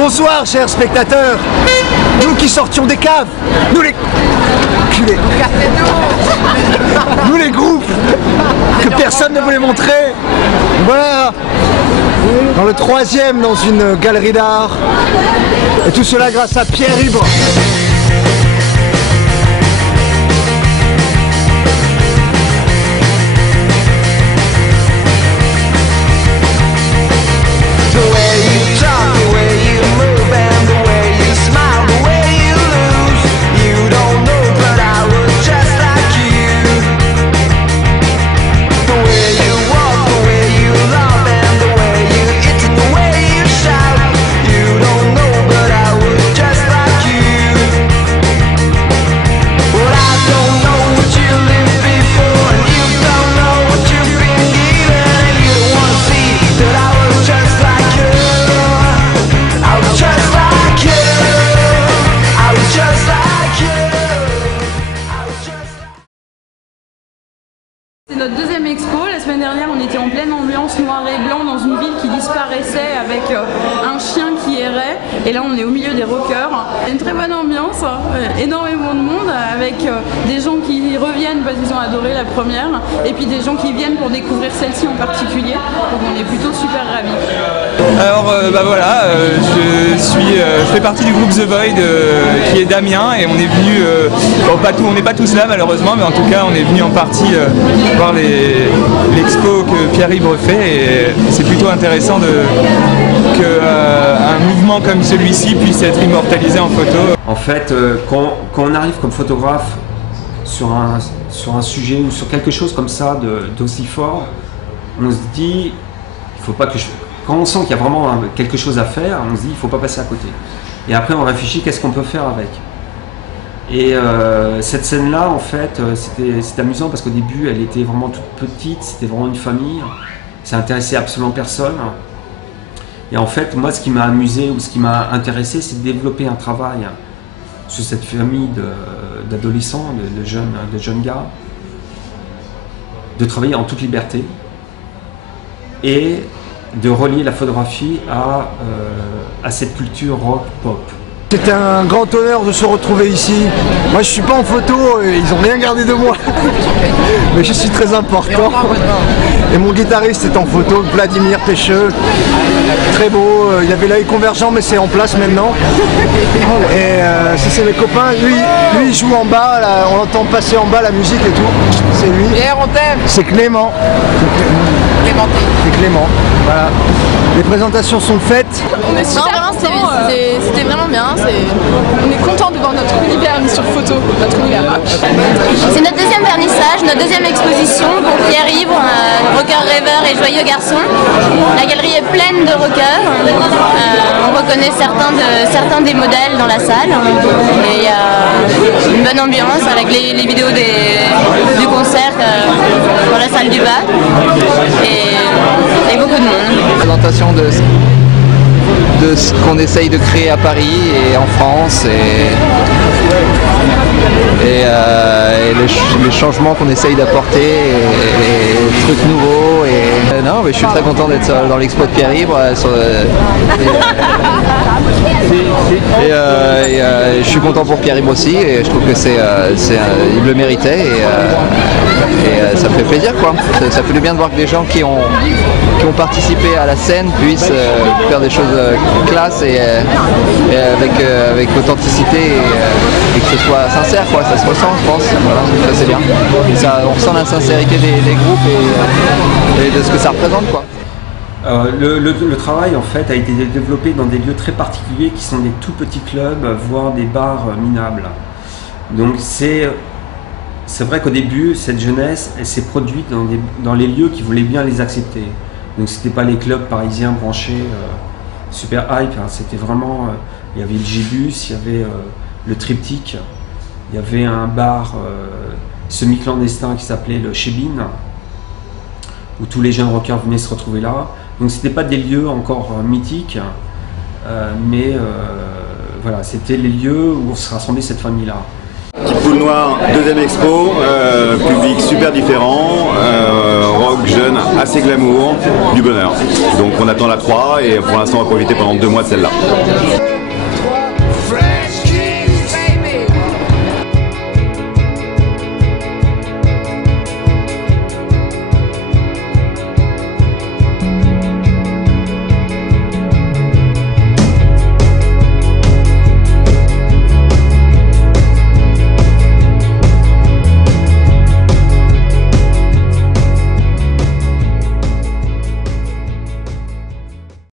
Bonsoir chers spectateurs, nous qui sortions des caves, nous les groupes que personne ne voulait montrer. Voilà, dans le 3e, dans une galerie d'art, et tout cela grâce à Pierre Ibre. C'est notre deuxième expo. La semaine dernière, on était en pleine ambiance noir et blanc dans une ville qui disparaissait avec un chien qui errait. Et là, on est au milieu des rockers. Une très bonne ambiance, énormément de monde avec des gens qui reviennent parce qu'ils ont adoré la première et puis des gens qui viennent pour découvrir celle-ci en particulier. Donc on est plutôt super ravis. Alors voilà, je fais partie du groupe The Void qui est d'Amiens et on est venu, on n'est pas tous là malheureusement, mais en tout cas on est venu en partie voir l'expo que Pierre Ibre fait et c'est plutôt intéressant qu'un mouvement comme celui-ci puisse être immortalisé en photo. En fait, quand on arrive comme photographe sur un sujet ou sur quelque chose comme ça d'aussi fort, on se dit, il faut pas que quand on sent qu'il y a vraiment quelque chose à faire, on se dit, il ne faut pas passer à côté. Et après, on réfléchit, qu'est-ce qu'on peut faire avec. Et cette scène-là, en fait, c'était amusant parce qu'au début, elle était vraiment toute petite, c'était vraiment une famille. Ça intéressait absolument personne. Et en fait, moi, ce qui m'a amusé ou ce qui m'a intéressé, c'est de développer un travail sur cette famille d'adolescents, de jeunes gars, de travailler en toute liberté et de relier la photographie à cette culture rock-pop. C'était un grand honneur de se retrouver ici. Moi je suis pas en photo, ils ont rien gardé de moi. Mais je suis très important. Et mon guitariste est en photo, Vladimir Pêcheux. Très beau, il y avait l'œil convergent mais c'est en place maintenant. Et ça c'est mes copains, lui il joue en bas, là, on entend passer en bas la musique et tout. C'est lui. Pierre, on t'aime. C'est Clément. C'est Clément. Voilà. Les présentations sont faites. On est super contents, c'était vraiment bien. On est content de voir notre univers mis sur photo, notre univers rock. C'est notre deuxième vernissage, notre deuxième exposition pour Pierre Ibre, rocker rêveur et joyeux garçon. La galerie est pleine de rockers. On reconnaît certains des modèles dans la salle. Et il y a une bonne ambiance avec les vidéos du concert dans la salle du bas. Et beaucoup de monde. Présentation de ce qu'on essaye de créer à Paris et en France et les changements qu'on essaye d'apporter et les trucs nouveaux. Non, mais je suis très content d'être dans l'expo de Pierre Ibre. Je suis content pour Pierre Ibre aussi et je trouve que il le méritait et ça me fait plaisir quoi. Ça fait du bien de voir que des gens qui ont participé à la scène puissent faire des choses classe et avec authenticité et que ce soit sincère quoi. Ça se ressent je pense. Voilà, ça c'est bien. On ressent la sincérité des groupes et de ce que ça représente quoi. Le travail en fait a été développé dans des lieux très particuliers qui sont des tout petits clubs, voire des bars minables. Donc c'est vrai qu'au début, cette jeunesse, elle s'est produite dans les lieux qui voulaient bien les accepter. Donc c'était pas les clubs parisiens branchés, super hype, hein. C'était vraiment, il y avait le Gibus, il y avait le Triptyque, il y avait un bar semi-clandestin qui s'appelait le Chebin, où tous les jeunes rockers venaient se retrouver là. Donc c'était pas des lieux encore mythiques, mais voilà, c'était les lieux où se rassemblait cette famille-là. Poule Noire, deuxième expo, public super différent, rock, jeune, assez glamour, du bonheur. Donc on attend la 3 et pour l'instant on va profiter pendant 2 mois de celle-là.